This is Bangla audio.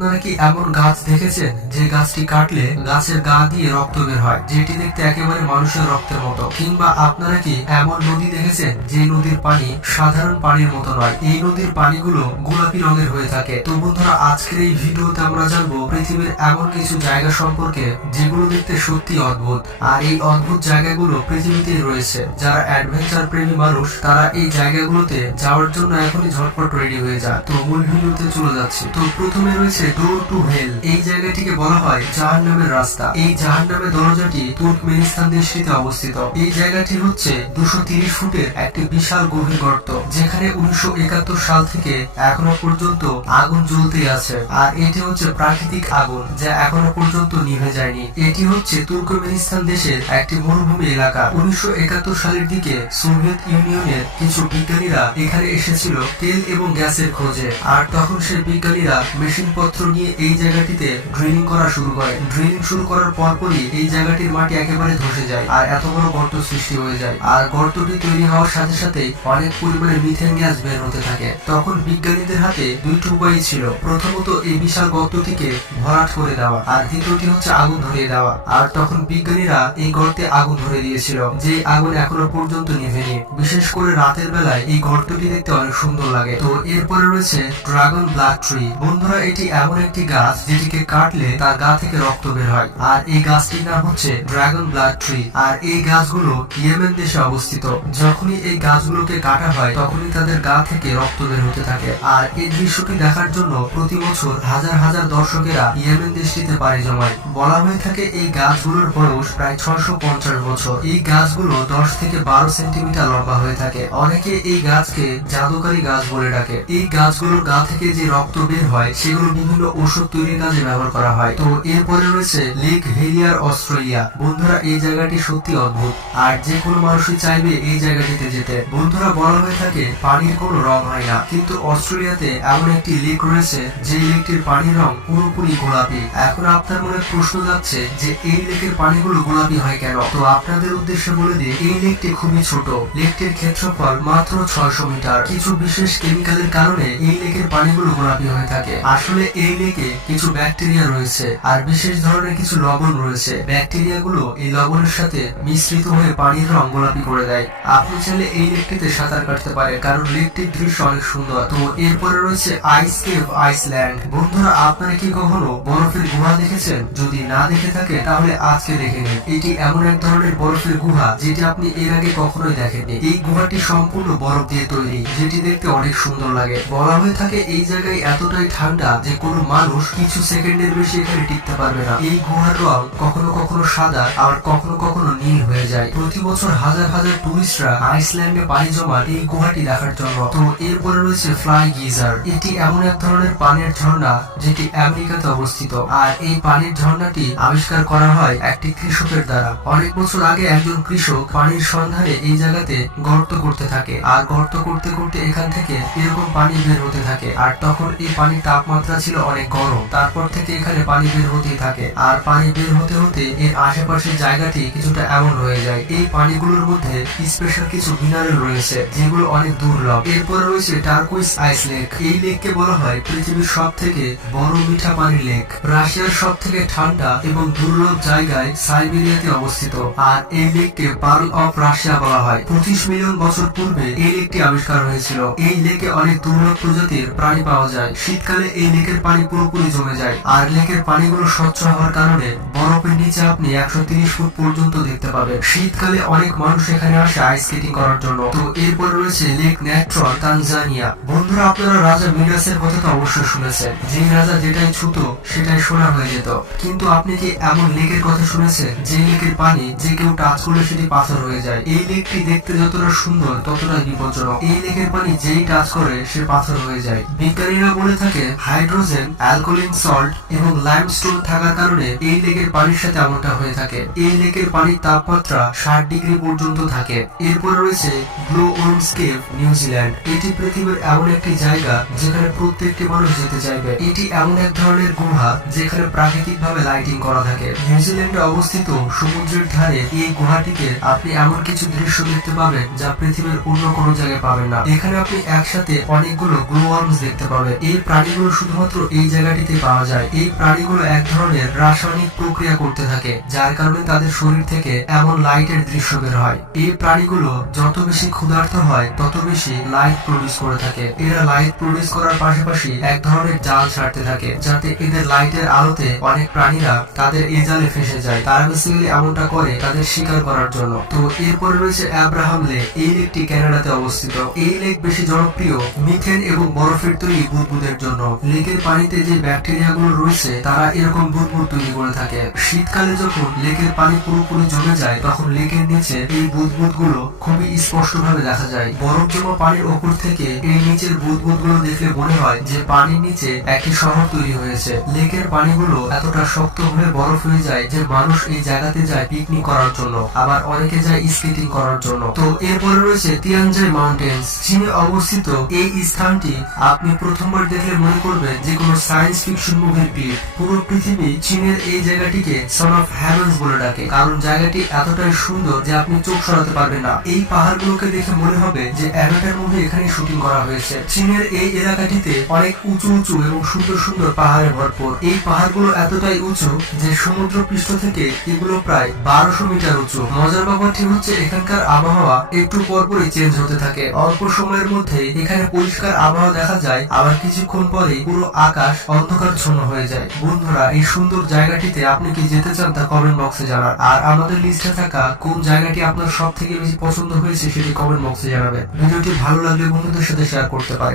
আপনারা কি এমন গাছ দেখেছেন যে গাছটি কাটলে গাছের গা দিয়ে রক্ত বের হয়, যেটি দেখতে একেবারে মানুষের রক্তের মতো? কিংবা আপনারা কি এমন নদী দেখেছেন যে নদীর পানি সাধারণ পানির মতো নয়, এই নদীর পানিগুলো গোলাপি রঙের হয়ে থাকে? তো বন্ধুরা, আজকের এই ভিডিওতে আমরা জানবো পৃথিবীর এমন কিছু জায়গা সম্পর্কে যেগুলো দেখতে সত্যি অদ্ভুত। আর এই অদ্ভুত জায়গাগুলো পৃথিবীতেই রয়েছে। যারা অ্যাডভেঞ্চার প্রেমী মানুষ তারা এই জায়গাগুলোতে যাওয়ার জন্য এখনই ঝটপট রেডি হয়ে যায়। তো মূল ভিডিওতে চলে যাচ্ছে। তো প্রথমে রয়েছে ডোর টু হেল। এই জায়গাটিকে বলা হয় জাহান্নামের রাস্তা। এই জাহান্নামের দরজাটি তুর্কমেনিস্তান দেশটিতে অবস্থিত। এই জায়গাটি হচ্ছে 230 ফুটের একটি বিশাল গভীর গর্ত, যেখানে 1971 সাল থেকে এখনো পর্যন্ত আগুন জ্বলতেই আছে। আর এটি হচ্ছে প্রাকৃতিক আগুন, যা এখনো পর্যন্ত নিভে যায়নি। এটি হচ্ছে তুর্কমেনিস্তান দেশের একটি মরুভূমি এলাকা। 1971 সালের দিকে সোভিয়েত ইউনিয়নের কিছু বিজ্ঞানীরা এখানে এসেছিল তেল এবং গ্যাসের খোঁজে। আর তখন সেই বিজ্ঞানীরা মেশিনপত্র নিয়ে এই জায়গাটিতে ড্রিলিং করা শুরু করে। ড্রিলিং শুরু করার পরপরই এই জায়গাটির মাটি একেবারে ধসে যায় আর এত বড় গর্ত সৃষ্টি হয়ে যায়। আর গর্তটি তৈরি হওয়ার সাথে সাথে অনেক পরিমাণে মিথেন গ্যাস বের হতে থাকে। তখন বিজ্ঞানীদের হাতে দুইটি উপায় ছিল। প্রথমত এই বিশাল গর্তটিকে ভরাট করে দেওয়া, আর দ্বিতীয়টি হচ্ছে আগুন ধরিয়ে দেওয়া। আর তখন বিজ্ঞানীরা এই গর্তে আগুন ধরে দিয়েছিল, যে আগুন এখনো পর্যন্ত নিভেনি। বিশেষ করে রাতের বেলায় এই গর্তটি দেখতে অনেক সুন্দর লাগে। তো এরপরে রয়েছে ড্রাগন ব্লাড ট্রি। বন্ধুরা, এটি এমন একটি গাছ যেটিকে কাটলে তার গা থেকে রক্ত বের হয়। আর এই গাছটির নাম হচ্ছে ড্রাগন ব্লাড ট্রি। আর এই গাছগুলো ইয়েমেন দেশে অবস্থিত। যখনই এই গাছগুলোকে কাটা হয় তখনই তাদের গা থেকে রক্ত বের হতে থাকে। আর এই দৃশ্যটি দেখার জন্য প্রতি বছর হাজার হাজার দর্শকেরা ইয়েমেন দেশটিতে পাড়ি জমায়। বলা হয়ে থাকে এই গাছগুলোর বয়স প্রায় 650 বছর। এই গাছগুলো 10 থেকে 12 সেন্টিমিটার লম্বা হয়ে থাকে। অনেকে এই গাছকে জাদুকারী গাছ বলে ডাকে। এই গাছগুলোর গা থেকে যে রক্ত বের হয় সেগুলো বিভিন্ন ওষুধ তৈরির কাজে ব্যবহার করা হয়। তো এরপরে রয়েছে লেক হেলিয়ার, অস্ট্রেলিয়া। বন্ধুরা, এই জায়গাটি সত্যি অদ্ভুত, আর যে কোনো মানুষই চাইবে এই জায়গাটিতে যেতে। বন্ধুরা, বলা হয়ে থাকে পানির কোনো রং হয় না, কিন্তু অস্ট্রেলিয়াতে এমন একটি লেক রয়েছে যে লেকটির পানির রং পুরোপুরি গোলাপি। এখন আপনার মনে প্রশ্ন যাচ্ছে যে এই লেকের পানিগুলো গোলাপি হয় কেন? তো আপনাদের উদ্দেশ্যে বলে দিই, এই লেকটি খুবই ছোট। লেকটির ক্ষেত্রফল মাত্র 600 মিটার। কিছু বিশেষ কেমিক্যালের কারণে এই লেকের পানিগুলো গোলাপি হয়ে থাকে। আসলে এই লেকে কিছু ব্যাকটেরিয়া রয়েছে আর বিশেষ ধরনের কিছু লবণ রয়েছে। ব্যাকটেরিয়া গুলো এই লবণের সাথে মিশ্রিত হয়ে পানির রং গোলাপি করে দেয়। আপনি চাইলে এই লেকটিতে সাঁতার কাটতে পারেন, কারণ লেকটির দৃশ্য অনেক সুন্দর। তো এরপরে রয়েছে আইস কেভ, আইসল্যান্ড। বন্ধুরা, আপনারা কি কখনো বরফের গুহা দেখেছেন? যদি না দেখে থাকে তাহলে আজকে দেখে নিন। এটি এমন এক ধরনের বরফের গুহা যেটি আপনি এর আগে কখনোই দেখেননি। এই গুহাটি সম্পূর্ণ বরফ দিয়ে তৈরি, যেটি দেখতে অনেক সুন্দর লাগে। বলা হয়ে থাকে এই জায়গায় এতটাই ঠান্ডা যে কোনো মানুষ কিছু সেকেন্ডের বেশি এখানে টিকতে পারবে না। এই গুহার রং কখনো কখনো সাদা, আবার কখনো কখনো নীল হয়ে যায়। প্রতি বছর হাজার হাজার টুরিস্টরা আইসল্যান্ডে পাড়ি জমান এই গুহাটি দেখার জন্য। তো এরপরে রয়েছে ফ্লাই গিজার। এটি এমন এক ধরনের পানির ঝর্ণা যেটি আমেরিকাতে অবস্থিত। আর এই পানির ঝর্ণাটি আবিষ্কার করা হয় একটি কৃষকের দ্বারা। অনেক বছর আগে একজন কৃষক পানির সন্ধানে এই জায়গাতে গর্ত করতে থাকে। আর গর্ত করতে করতে এখান থেকে এরকম পানি বের হতে থাকে। আর তখন এই পানির তাপমাত্রা ছিল অনেক গরম। তারপর থেকে এখানে পানি বের হতেই থাকে। আর পানি বের হতে হতে এর আশেপাশের জায়গাটি কিছুটা এমন হয়ে যায়। এই পানিগুলোর মধ্যে স্পেশাল কিছু মিনারেল রয়েছে যেগুলো অনেক দুর্লভ। এরপর রয়েছে টার্কুইস আইস লেক। এই লেককে বলা হয় পৃথিবীর সব থেকে বড় মিঠা পানির লেক। রাশিয়ার সব থেকে ঠান্ডা এবং দুর্লভ জায়গায় সাইবেরিয়াতে অবস্থিত। আর এই লেককে পার্ল অফ রাশিয়া বলা হয়। 25 মিলিয়ন বছর পূর্বে এই লেকটি আবিষ্কার হয়েছিল। এই লেকে অনেক দুর্লভ প্রজাতির প্রাণী পাওয়া যায়। শীতকালে এই লেকের পানি পুরোপুরি জমে যায়। আর লেকের পানিগুলো স্বচ্ছ হওয়ার কারণে বরফের নিচে আপনি 130 ফুট পর্যন্ত দেখতে পাবেন। শীতকালে অনেক মানুষ এখানে আসে আইস স্কেটিং করার জন্য। তো এরপর রয়েছে লেক ন্যাট্রন, তানজানিয়া। বন্ধুরা, আপনারা রাজা মিডাসের কথা তো অবশ্যই শুনেছেন। যে রাজা যেটাই ছুঁত সেটাই সোনা হয়ে যেত। কিন্তু আপনি কি এমন লেকের কথা শুনেছেন যে লেকের পানি যে কেউ টাচ করলে সেটি পাথর হয়ে যায়? এই লেকটি দেখতে যতটা সুন্দর ততটাই বিপজ্জনক। এই লেকের পানি যেই টাচ করে সে পাথর হয়ে যায়। বিজ্ঞানীরা বলে থাকে হাইড্রোজেন, অ্যালকোলিন সল্ট এবং লাইমস্টোন থাকার কারণে এই লেকের পানির সাথে এমনটা হয়ে থাকে। এই লেকের পানির তাপমাত্রা 60 ডিগ্রি পর্যন্ত থাকে। এরপর রয়েছে ব্লু ওয়ার্মস কেভ, নিউজিল্যান্ড। এটি পৃথিবীর এমন একটি জায়গা যেখানে প্রত্যেকটি মানুষ যেতে চাইবে। এটি এমন এক ধরনের গুহা যেখানে প্রাকৃতিক ভাবে লাইটিং করা থাকে। নিউজিল্যান্ডে অবস্থিত সমুদ্রের ধারে এই গুহাটিতে আপনি এমন কিছু দৃশ্য দেখতে পাবেন যা পৃথিবীর অন্য কোনো জায়গায় পাবেন না। এখানে আপনি একসাথে অনেকগুলো গ্লো ওয়ার্মস দেখতে পাবেন। এই প্রাণীগুলো শুধুমাত্র এই জায়গাটিতে পাওয়া যায়। এই প্রাণীগুলো এক ধরনের রাসায়নিক প্রক্রিয়া করতে থাকে, যার কারণে তাদের শরীর থেকে এমন লাইটের দৃশ্য বের হয়। এই প্রাণীগুলো যত বেশি ক্ষুধার্ত হয় তত বেশি লাইট প্রডিউস করে থাকে। এরা লাইট প্রডিউস করার পাশাপাশি এক ধরনের জাল ছাড়তে থাকে, যাতে এদের লাইটের আলোতে অনেক প্রাণীরা তাদের এই জালে ফেসে যায়। তারা বেসিক্যালি এমনটা করে তাদের শিকার করার জন্য। তো এরপরে রয়েছে অ্যাব্রাহাম লেক। এই লেকটি কানাডাতে অবস্থিত। এই লেক বেশি জনপ্রিয় মিথেন এবং বরফের তৈরি বুদবুদের জন্য। লেকের পানিতে যে ব্যাকটেরিয়াগুলো রয়েছে তারা এরকম বুদবুদ তৈরি করে থাকে। শীতকালে যখন লেকের পানি পুরোপুরি জমে যায় তখন লেকের নিচে এই বুদবুদগুলো খুবই স্পষ্টভাবে দেখা যায়। বরফ জমা পানির ওপর থেকে এই নিচের বুদবুদগুলো দেখলে মনে হয় যে পানির নিচে একটি শহর তৈরি হয়েছে। লেকের পানিগুলো এতটা শক্ত হয়ে বরফ হয়ে যায় যে মানুষ এই জায়গাতে যায় পিকনিক করার জন্য, আবার অনেকে যায় স্কেটিং করার জন্য। তো এরপরে রয়েছে তিয়ানজাই মাউন্টেন্স। চীনে অবস্থিত এই স্থানটি আপনি প্রথমবার দেখলে মনে করবেন যে কোনো সায়েন্স ফিকশন মুভির পিক। পুরো পৃথিবী চীনের এই জায়গাটিকে সন অফ হেভেন্স বলে ডাকে, কারণ জায়গাটি এতটাই সুন্দর যে আপনি চোখ সরাতে পারবেন না। এই পাহাড়গুলোকে দেখে মনে হবে যে অ্যাভাটার মুভি এখানে শুটিং করা হয়েছে। চীনের এই এলাকাটিতে অনেক উঁচু উঁচু এবং সুন্দর সুন্দর পাহাড়ে ভরপুর। এই পাহাড়গুলো এতটাই উঁচু যে সমুদ্র পৃষ্ঠ থেকে এগুলো প্রায় 1200 মিটার উঁচু। মজার ব্যাপারটি হচ্ছে এখানকার আবহাওয়া একটু পরপরই চেঞ্জ হতে থাকে। অল্প সময়ের মধ্যে এখানে পরিষ্কার আবহাওয়া দেখা যায়, আবার কিছুক্ষণ পরে পুরো আকাশ অন্ধকারচ্ছন্ন হয়ে যায়। বন্ধুরা, এই সুন্দর জায়গাটিতে আপনি কি যেতে চান তা কমেন্ট বক্সে জানান। আর আমাদের লিস্টে থাকা কোন জায়গাটি আপনার সব থেকে বেশি পছন্দ হয়েছে সেটি কমেন্ট বক্সে জানাবেন। ভিডিওটি ভালো লাগলে বন্ধুদের সাথে শেয়ার করতে পারেন।